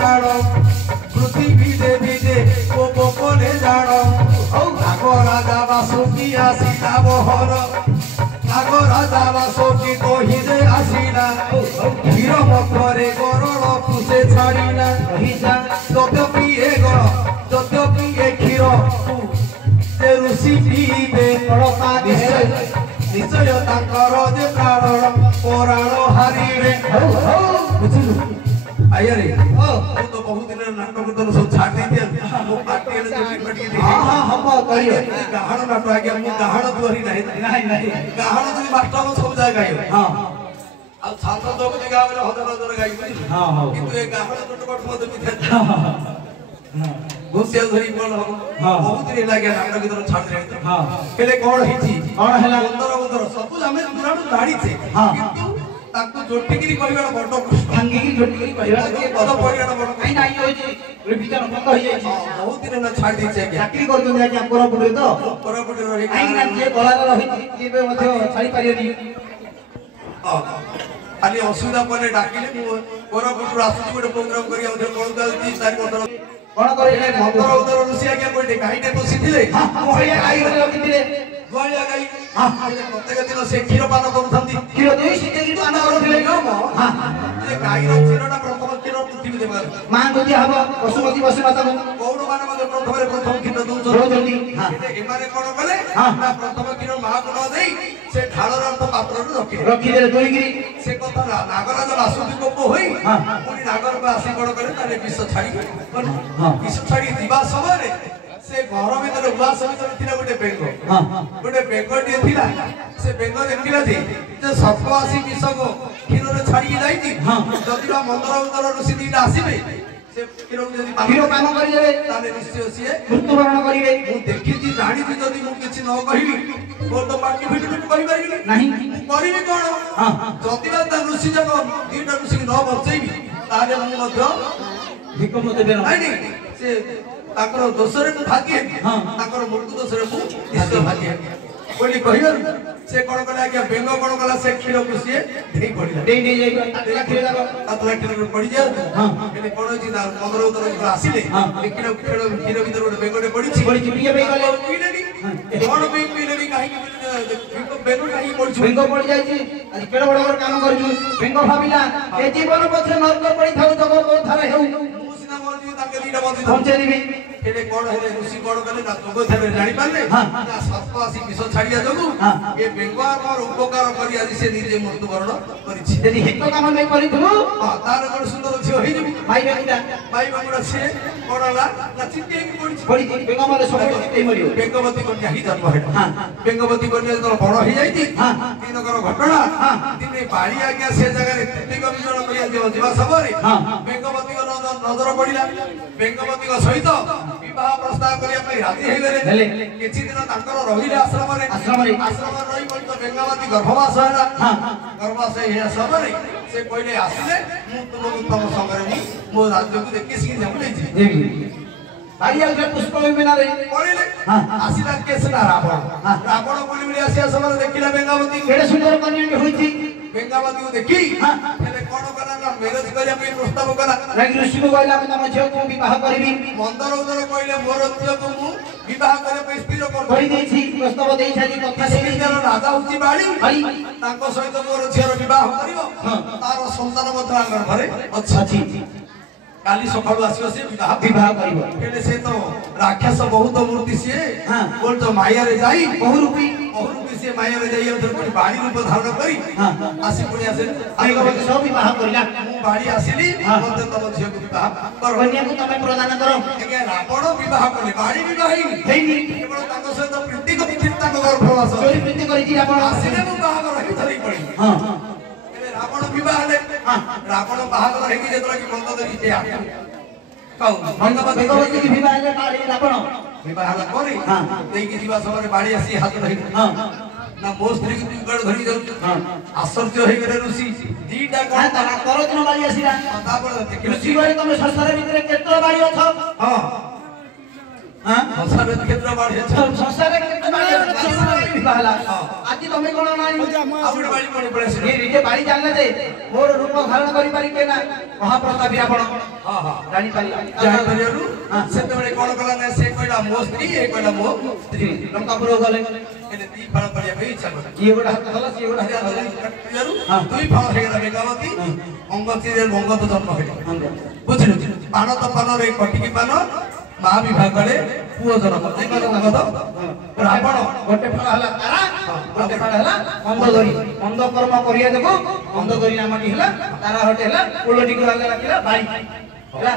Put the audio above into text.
जानो पृथ्वी देवी दे ओ बकले जानो नाग राजा बासुकी आसीला बहर नाग राजा बासुकी कहिले आसीला वीर मथरे गरल कुसे छाड़िला तथापि ए क्षीर से ऋषि पीबे निश्चय तांकर जे प्राण पुराण हारिबे आया रे तू तो बहुत दिन नाटक तो सब छाड़ दे दिया वो पार्टी ने जो पटी दी हां हम कहियो गाहण नाटक आ गया मु गाहण दुहरी नहीं गाहण तो मास्टर में सब जाय गायो हां अब छात्र तो के गावले हजार हजार गाई हां हां किंतु ए गाहण टटपट मत मिथे हां गोसिया धरी बोल बहुत दिन लागे नाटक तो छाड़ दे हां केले कोन हिची कोन हला अंदर सब हमें पुराण गाड़ी छे किंतु ताको जोटिगिरी कहिबा बडो कष्ट भांगिगिरी जोटिगिरी कहिबा के पद पडियाना बडो काई नाही होई रिविजन बंद होई जाई बहुत दिन ना छाड़ दी छे चाकरी करतो जा के कोरापुट रे तो कोरापुट रे काई ना जे गलार रही केबे मध्ये छाड़ी पारियोनी खाली असुविधा पले डाकिले मु कोरापुट रो आसु गोटे प्रोग्राम करिया मध्ये कोन दालती 4 15 कोन करे मंत्र उदर ऋषि आज्ञा कोइटे काईटे तो सिथिले मोहिया काई रे रखिथिले गोलिया गाई प्रत्येक दिन से क्षीर पान करथंती क्षीर दुई सिद्धि पान करथिले हां जे गाईर क्षीरटा प्रथम क्षीर पृथ्वी देबा मां गति हबो पशुपति बसुमाता कौन मान मध्ये प्रथम क्षीर दउछथि हां एमारे कोन कले ना प्रथम क्षीर मां को न देई से ढालर अर्थ पात्र रखि दे दुईगिरी से कथा नागराज वासुकी कोप होई पुनी नागर बासी कोन कले तारे विष छाड़ी हां विष छाड़ी दिबा समय से घर भीतर उवास भीतर थिला गोटे बेंग गोटे बेंगटी थिला से बेंग देखिला थी जे सर्प आसी विषको क्षीर रे छाड़ी जाईती जदिवा मंदर उदर ऋषि दीटा आसीबे से क्षीर जदी क्षीर पान करि जेबे ताले निश्चय सिए मृत्युवरण करिवे मु देखि जी जानि जी जदी मु किछि न कहिबी मोर तो पाटी फिट कहि परिबी नाही करिबी कोन जदिवा ता ऋषि जक दीटा ऋषि न बचैबी ताले मु मध्य भिक मते बेन नाही से ताकर दोसरे मु भाग्य ताकर मूर्ख दोसरे मु निश्चय भाग्य बोली कहियो से कोन कला के बेंग कोन कला से क्षीर कुसिए देई पड़िला देई नै जाई अतला क्षीर पड़ी जा एने कोन जी दा मंदर उतर आसीले लेकिन क्षीर भीतर गोटे बेंगटे पड़ी पिए बे गले पीलेनी कोन बे पीलेनी काहे बेंग काहे पड़ी बेंग पड़ी जाई छी आज केड़ बड़ काम करजु बेंग भाबिला ए जीवन पछे नरक पड़ी थाउ जगत को थारे हेउ मु सिना मोर जी ताके दीटा बंदी पहुंचे दिबी एने कोन हेले ऋषि कोन कले ना जगत थारे जानि पाले ना सर्प आसी विष छाड़िया जगु ए बेंग हमर उपकार करी आज से निजे मृत्युवरण करिछि यदि हित काम नै करिथु तार कोन सुंदर छै होई जबि माई बाबुरा से कोनला ना चित्ते की पड़ी बेंग माले सब चित्ते मरियो बेंगवती कन्या ही जन्म हेटा बेंगवती कन्या तो बड़ हो जाईती तीनकर घटना दिने बाड़ी आज्ञा से जगह रे तितिक विजन करिया जीवा सबरे बेंगवती को नजर पड़िला बेंगवती को सहित विवाह प्रस्ताव करिया पई राजी हे गले किछि दिन तांकर रहिले आश्रम रे रही पड़ी तो बेंगवती गर्भवास होला गर्भवास हे सबरे से पहिले आसीले मु तुम संगरे मो राज्य को देखि सी जमले छी बाड़ी आगे पुष्प विना रे पड़िले आसीला केसना रावण बोली बोली आसिया समय देखिला बेंगवती केडे सुंदर कन्या होईची बेंगवती को देखी हेले कोन कला ना मैरिज करिया पे प्रस्ताव कला रागी ऋषि को कहला हम झियो को विवाह करबी मंदर उदर कहले मोर झियो को मु विवाह करे पे स्थिर कर देछि प्रस्ताव देइ छाली कथा से राजा होची बाड़ी ताको सहित मोर झियो विवाह करिवो तार संतान मत आंगन घरे अछि काली सकाळू आसी से विवाह करिवो केले से तो राक्षस बहुत मूर्ति से बोल तो माया रे जाई बहुरूपी से माया रे जाई उधर कोई बाड़ी रूप धारण करी आसी पुणी आसे बेंगवती सब विवाह करिला मु बाड़ी आसीली मते तब झियो विवाह कर कन्या को तमे प्रदान करो के रावण विवाह करले बाड़ी विवाह हेनी केवल ताको से तो प्रीति को चिंता को गर्भवास चोरी प्रीति करी जी रावण आसीले मु विवाह कर रही धरी पड़ी हां रावण विवाह ले रावण बाहागर हेकी जेतरा की मंद धरी जे आ कहू बेंगवती की विवाह ले बाड़ी रावण विवाह ला करी देई की जीवा समय बाड़ी आसी हाथ रही ना मो स्त्री की गड़ धरी जाउ आश्चर्य हे गरे ऋषि दीटा कोन तारा कर दिन बाड़ी आसीला तापर देखि ऋषि गरे तमे संसार भीतर केतरा बाड़ी अछ हां हां संसार क्षेत्र बाड़ी संसार क्षेत्र बाड़ी विवाह होला आज तमे कोन नाही आउड बाड़ी पड़ी पड़े से ये निजे बाड़ी जानले जे मोर रूप धारण करि पारि के ना महाप्रतापी रावण हां हां जानि पारि जानि परियरु सेते बेले कोन कला ने से कोइला मो स्त्री ए कोइला मो स्त्री लंकापुर गले एने दी फळ पड़िया भई इच्छा कर ये गोटा हाथ हला से गोटा हाथ परियरु दुई फळ हेगला बेगावती अंगती रे बंग तो जन्म हेले बुझिलु पान तो पान रे कटिकी पान महा विवाह करे पुओ जन्म दे अंग तो रावण गोटे फळ हला तारा गोटे फळ हला मंद कर्म करिया देखो मंद करी नामटी हला तारा हटे हला उलटी को आगे रखिला बाई हला